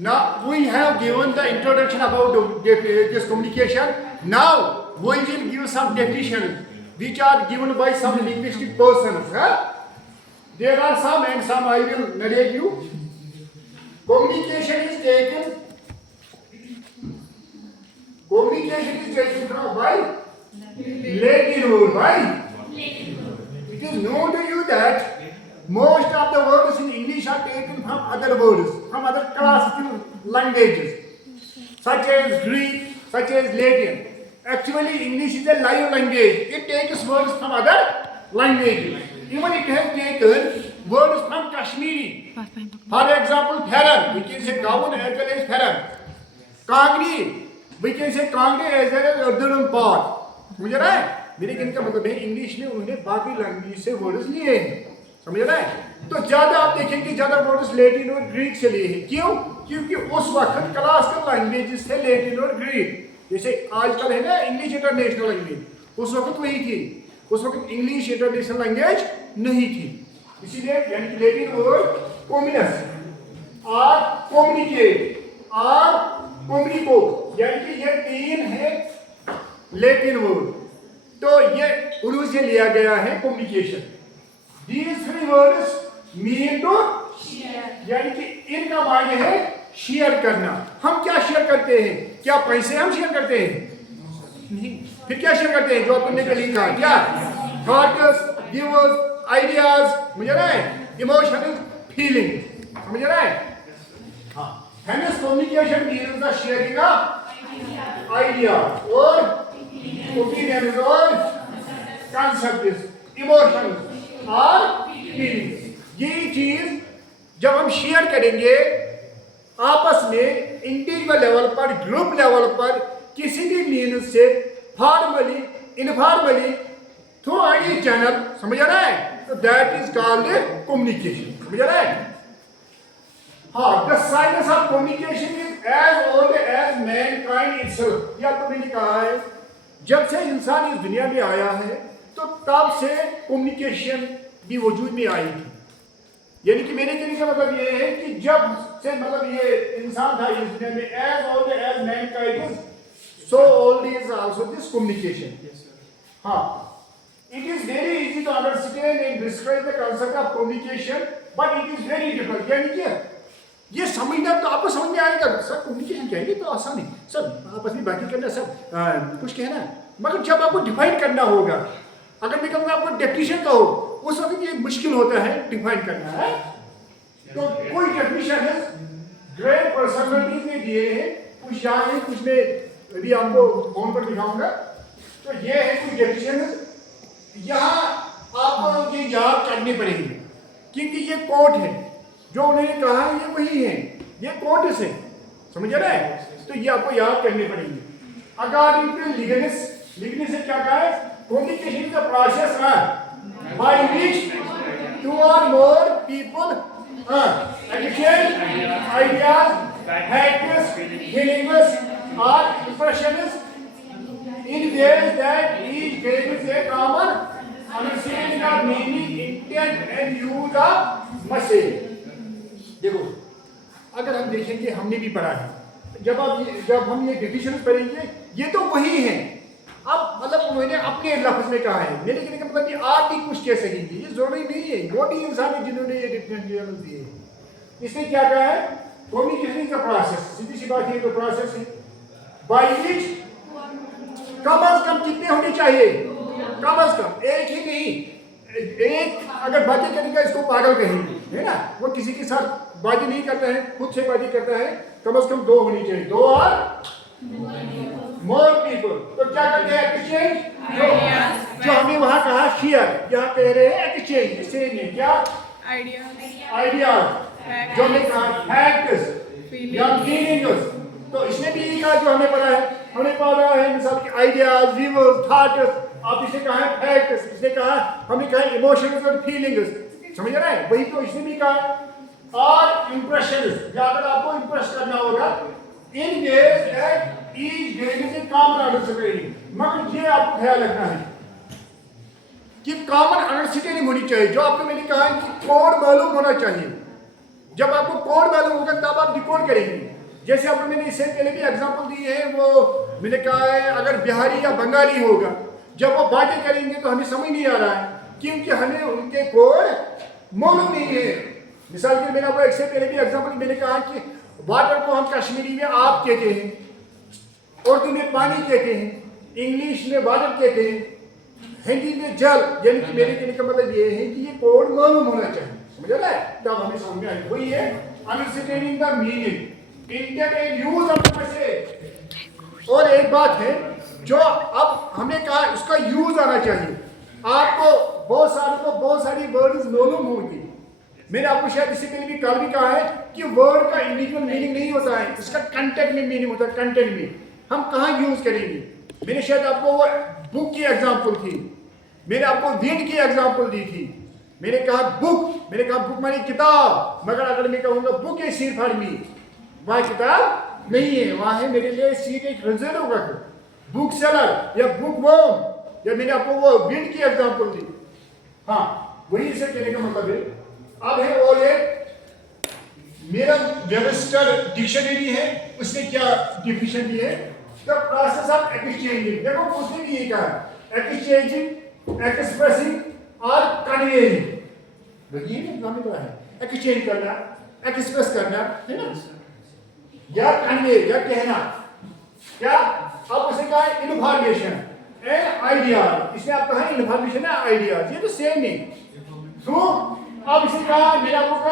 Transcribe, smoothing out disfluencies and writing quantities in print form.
Now we have given the introduction about this communication. Now we will give some definitions which are given by some linguistic persons. Huh? There are some and some I will narrate you. Communication is taken from by Latin word, right? It is known to you that most of the words in English are taken from other words, from other classical languages, such as Greek, such as Latin. Actually, English is a live language. It takes words from other languages. Even it has taken words from Kashmiri. For example, Pheran, we can say gown as well as Pheran. Kangri, we can say Kangri as well as Urdun part. समझ रहा है? मेरे कहने का मतलब है English में उन्होंने बाकी लैंग्वेज से वर्ड्स लिए हैं, समझ रहा है? तो ज्यादा आप देखेंगे ज्यादा वर्ड्स लैटिन और ग्रीक से लिए हैं। क्यों? क्योंकि उस वक्त क्लासिकल लैंग्वेजेस थे लैटिन और ग्रीक। जैसे आजकल है ना इंग्लिश इंटरनेशनल लैंग्वेज, उस वक्त वही थी। उस वक्त इंग्लिश इंटरनेशनल लैंग्वेज नहीं थी, इसीलिए यानी कि लैटिन वर्ड कॉम्युनस और कम्युनिकेट और कम्युनिको, यानी कि ये तीन है लैटिन वर्ड। तो ये उर्दू से लिया गया है communication. These three words mean to यानी कि इनका मायने है शेयर करना। हम क्या शेयर करते हैं? क्या पैसे हम शेयर करते हैं? नहीं। फिर क्या शेयर करते हैं? जो तुमने कल लिखा क्या? थॉट्स, गिव्स, आइडियाज, समझ रहा है? इमोशंस, फीलिंग्स, समझ रहा है? हाँ। Hence communication means the sharing of ideas और opinions और concepts, emotions और feelings। ये चीज जब हम शेयर करेंगे आपस में इंडिविजुअल लेवल पर, ग्रुप लेवल पर, किसी भी मीन्स से, formally, informally, through any channel, समझ रहा है? तो दैट इज कॉल्ड कम्युनिकेशन, समझ रहा है? हाँ, the science of communication is as old as mankind itself. या तो मैंने कहा है जब से इंसान इस दुनिया में आया है तो तब से कम्युनिकेशन भी वजूद में आई थी। यानी कि मेरे कहने का मतलब ये है कि जब से मतलब ये इंसान था इस दुनिया में, as old as mankind is so old is also this communication. हाँ, it is very easy to understand and describe the concept of communication, but it is very difficult। यानी कि ये समझना तो आपको समझ में आएगा सर कम्युनिकेशन क्या है, ये तो आसान है सर, आपस में बातें करना सर कुछ कहना, मगर जब आपको डिफाइन करना होगा, अगर मैं कहूँगा आपको डेफिनेशन कहो, उस वक्त ये मुश्किल होता है डिफाइन करना है। तो कोई डेफिनेशन है ग्रेट पर्सनालिटीज ने दिए हैं, कुछ यहाँ है, कुछ मैं अभी आपको फोन पर दिखाऊंगा। तो ये है कुछ डेफिनेशन, यहाँ आपको ये याद करनी पड़ेगी क्योंकि ये कोट है जो उन्होंने कहा है, ये वही है, ये कोट से, समझ रहा है? तो ये आपको याद करनी पड़ेगी। अकॉर्डिंग टू लिगनिस से क्या कहा है? Communication is the process by which two or more people exchange ideas, facts, feelings or impressions in ways that each gives a common understanding of meaning, intent and use of message। देखो, अगर हम देखेंगे, हमने भी पढ़ा है, जब हम ये डिफिनेशन पढ़ेंगे, ये तो वही है। अब मतलब उन्होंने अपने लफ्ज में कहा है, मेरे कहने का मतलब कि आप भी कुछ कह सकेंगे, ये जरूरी नहीं है, वो भी इंसान है जिन्होंने ये डिफिनेशन दिए। इसने क्या कहा है? कम्युनिकेशन का प्रोसेस, सीधी सी बात है, तो प्रोसेस है बाय विच कम अज कम कितने होने चाहिए? कम अज कम एक ही नहीं, एक अगर बातें करेगा इसको पागल कहेंगे, है ना? वो किसी के साथ बातें नहीं करता है, खुद से बातें करता है, कम से कम दो होनी चाहिए, दो और मोर पीपल। तो क्या करते हैं? एक्सचेंज, जो हमने वहां कहा शेयर, यहाँ कह रहे हैं एक्सचेंज, सेम है क्या? आइडियाज, जो हमने कहा फैक्ट्स या फीलिंग्स। तो इसने भी कहा जो हमें पढ़ा है, हमने पढ़ा है मिसाल के आइडियाज, व्यूज, थॉट्स, आप इसे कहा है फैक्ट्स, इसने कहा, हमने कहा इमोशंस और फीलिंग्स, समझ रहा है? वही तो इसने भी कहा। और इंप्रेशंस, या अगर आपको इंप्रेस करना होगा, in ways that each gives a common understanding. मगर ये आपको ख्याल रखना है कि कॉमन अंडरस्टैंडिंग होनी चाहिए। जो आपको मैंने कहा है कि कोड मालूम होना चाहिए। जब आपको कोड मालूम होगा तब आप डिकोड करेंगे। जैसे अब मैंने इससे पहले भी एग्जांपल दी है, वो मैंने कहा है अगर बिहारी या बंगाली होगा, जब वो बातें करेंगे तो हमें समझ नहीं आ रहा है, क्योंकि हमें उनके कोड मालूम नहीं है। मिसाल के मैंने आपको इससे पहले भी एग्जांपल मैंने कहा कि वाटर को हम कश्मीरी में आप कहते हैं, उर्दू में पानी कहते हैं, इंग्लिश में वाटर कहते हैं, हिंदी में जल। यानी कि मेरे कहने का मतलब ये है कि ये कोड मालूम होना चाहिए, समझ रहा है, तब हमें समझ में आए। वही है understanding the meaning, intent and use of the message. और एक बात है जो अब हमें कहा इसका यूज आना चाहिए। आपको बहुत सारी वर्ड्स मालूम होंगी। मैंने आपको शायद इससे पहले भी कल भी कहा है कि वर्ड का इंडिविजुअल मीनिंग नहीं होता है, इसका कंटेंट में मीनिंग होता है। कंटेंट में हम कहाँ यूज करेंगे। मैंने शायद आपको वो बुक की एग्जांपल थी, मैंने आपको विंड की एग्जांपल दी थी। मैंने कहा बुक मानी किताब, मगर अगर मैं कहूँगा बुक है सिर फाड़मी, वह किताब नहीं है, वहाँ है मेरे लिए सीट एक रिजर्व होगा, बुक सेलर या बुक वर्म, या मैंने आपको वो विंड की एग्जांपल दी। हाँ, वही से कहने का मतलब है। अब है और एक मेरा वेबस्टर डिक्शनरी है, उसने क्या डिफिनेशन दी है, द प्रोसेस ऑफ एक्सचेंजिंग। देखो उसने भी ये कहा एक्सचेंजिंग, एक्सप्रेसिंग और कन्वेइंग। देखिए ना नाम क्या है, एक्सचेंज करना, एक्सप्रेस करना, है ना, या कन्वे या कहना क्या। अब उसे कहा इन्फॉर्मेशन एंड आइडिया, इसमें आप कहा इन्फॉर्मेशन है आइडिया, ये तो सेम है। तो अब इसे कहा मेरा आपको